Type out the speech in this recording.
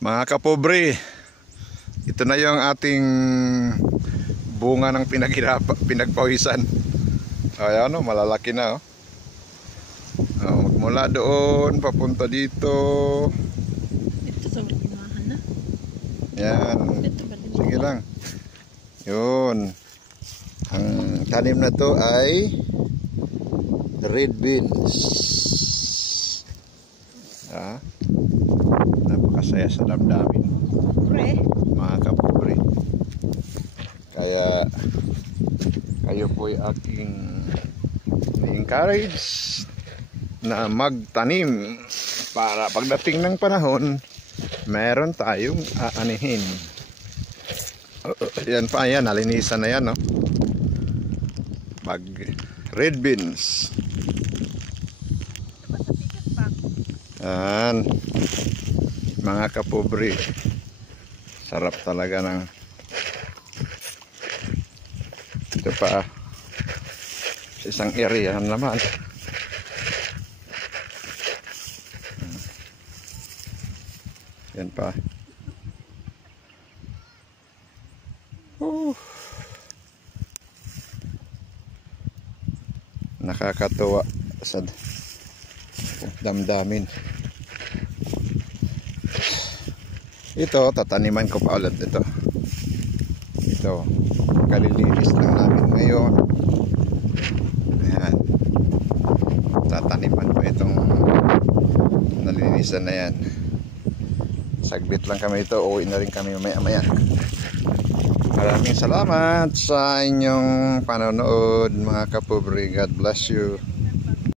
Mga kapobre, ito na yung ating bunga ng pinagpawisan. Ayan o, malalaki na o. Magmula doon, papunta dito. Ito sa limahan na. Yan, sige lang. Yun. Ang tanim na to ay red beans. Napakasaya sa damdamin, mga kapobre. Kaya kayo po'y aking ni-encourage na magtanim para pagdating ng panahon meron tayong aanihin. Yan pa, yan, nalinisan na yan, no? Pag red beans. Yan, mga kapobre, sarap talaga ng ito pa sa isang area naman. Yan pa. Nakakatuwa sa damdamin. Ito, tataniman ko pa ulit ito. Ito, kalilinis lang namin ngayon. Ayan. Tataniman ko itong nalinisan na yan. Saglit lang kami ito, uwi na rin kami maya-maya. Maraming salamat sa inyong panonood, mga kapobre. God bless you.